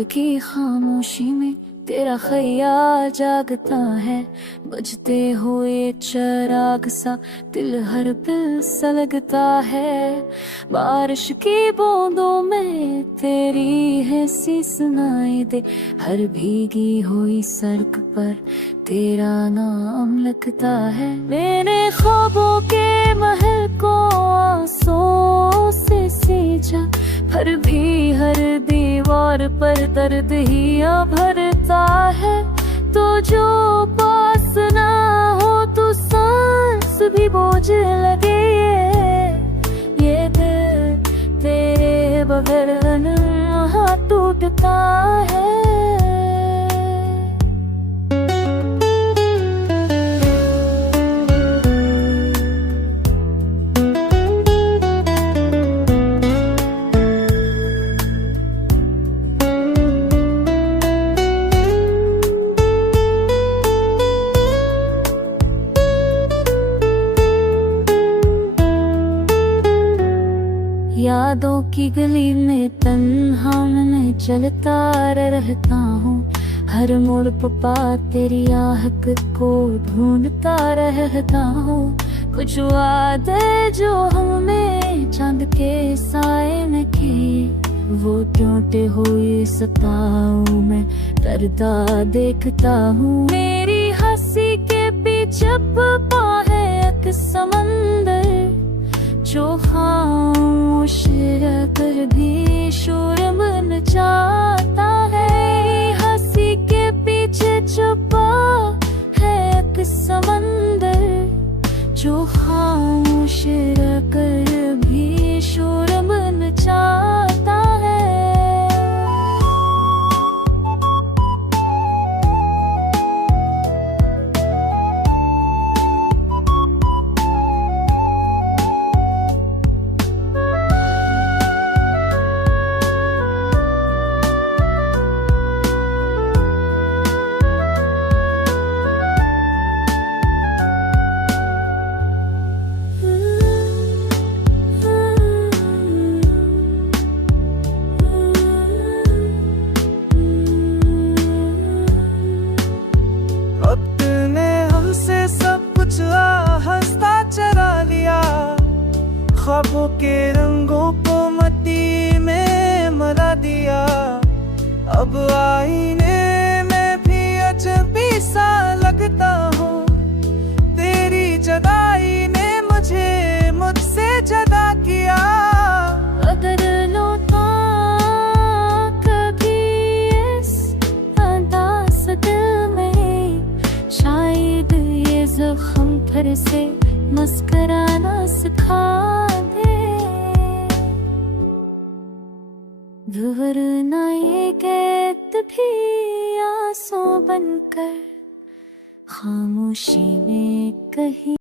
रात की खामोशी में तेरा ख्याल जागता है, बजते हुए चिराग सा दिल हर पल सा लगता है। बारिश की बूंदों में तेरी है सी सुनाई दे, हर भीगी हुई सड़क पर तेरा नाम लगता है। मेरे ख्वाबों के महल को आंसुओं से सींचा, पर भी हर दीवार पर दर्द ही भरता है। तो जो पास ना हो तो सांस भी बोझ लगे, ये दिल तेरे बगैर अनहा टूटता है। यादों की गली में तन्हा मैं चलता रहता हूँ, हर मोड़ पर तेरी आहट को ढूंढता रहता हूँ। कुछ वादे जो हमें चांद के साए में किए, वो टूटे हुए सताऊं मैं डरता देखता हूँ। मेरी हंसी के पीछे छुपा है एक समंदर, जो खामोश रहकर भी शोर बन जाता है। हंसी के पीछे छुपा है एक समंदर, जो खामोश रहकर भी शोर बन जाता है। ख्वाबों के रंगों को मिट्टी में मिला दिया, अब आईने में भी अजनबी सा लगता हूँ। तेरी जुदाई ने मुझे मुझसे जुदा किया। अगर लौटा कभी इस अंदाज़ दिल में, शायद ये ज़ख्म फिर से मुस्कुराना सिखा दे। वरना ये कैद भी आंसू बनकर खामोशी में कहीं